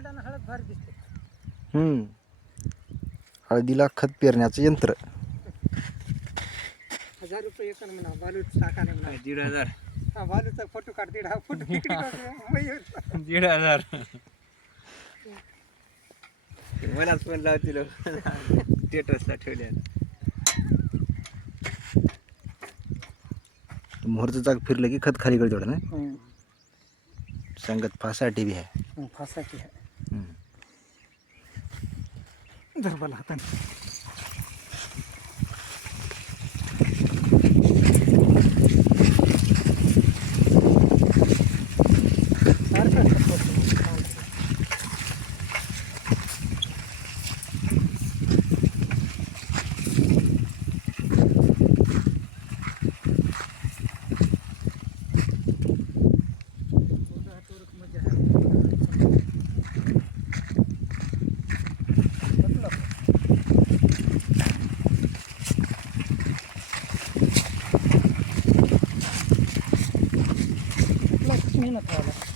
पडल्यानं हळद भारी दिसते. हळदीला खत पेरण्याचं यंत्र. 1000 रुपये एकर म्हणा बालू टाकाने म्हणा. 1,500. हा बालूचा फोटो काढ 1,500 फोटो तिकडे मयूर. 1,500. मलाच पण लावतील स्टेटसला ठेवल्या. मोहरचं चाक फिरलं की खत खाली करत ना. संगत फासाठी बी आहे. फासाची आहे. धरबाला हाताने मेहनत व्हायला